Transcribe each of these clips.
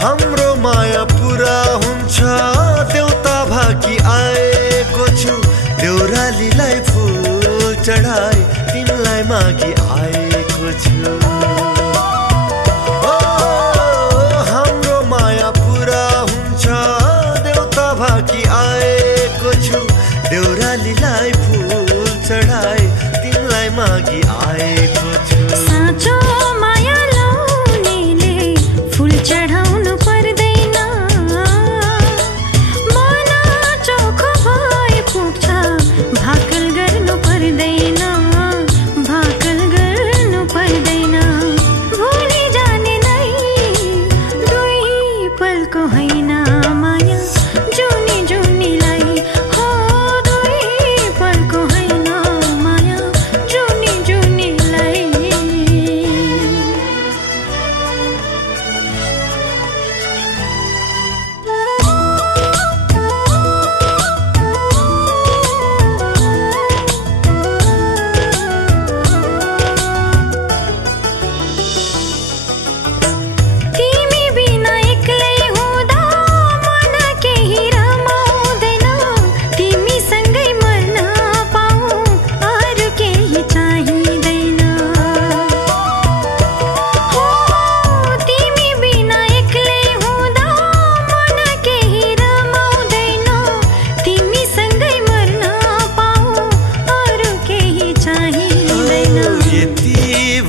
हाम्रो माया पुरा हुन्छ देउता भाकी आएको छु देउरालीलाई फूल चढाई तिमीलाई मागी आएको छु हाम्रो माया पुरा हुन्छ देउता भाकी आएको छु देउरालीलाई फूल चढाई तिमीलाई मागी आएको छु साँचो माया लाउनेले फूल चढाउनु पर्दैन मन चोखो भए पुग्छ भाकल गर्नु पर्दैन भाकल गर्नु पर्दैन भुली जाने नै दुई पलको हैन माया जुनी जुनीलाई हो दुई पलको हैन माया जुनी जुनीलाई तिमी बिना एक्लै हुँदा मन केही रमाउँदैन तिमीसँगै मर्न पाऊँ अरू केही चाहिँदैन हो तिमी बिना एक्लै हुँदा मन केही रमाउँदैन तिमीसँगै मर्न पाऊँ अरू केही चाहिँदैन यति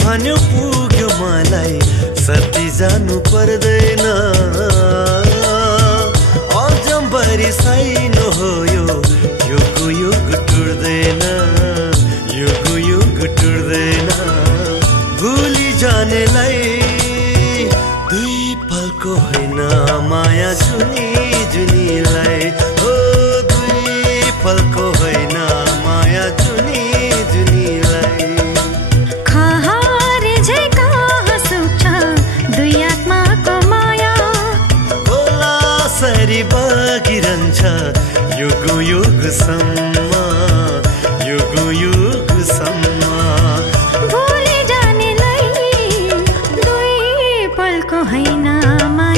भन्यो पुग्यो मलाई सती जानु पर्दैन अजम्बरी साइनो हो यो युग टुट्दैन युग टुट्दैन भुली जानेलाई दुई पलको होइन माया जुनी जुनीलाई हो दुई पलको होइन माया जुनी जुनीलाई खहार झै कहाँ सुक्छ दुई आत्माको माया बोला सरी बगिरहन्छ युगसम्म युगसम्म भुली जानेलाई दुई पलको हैन माया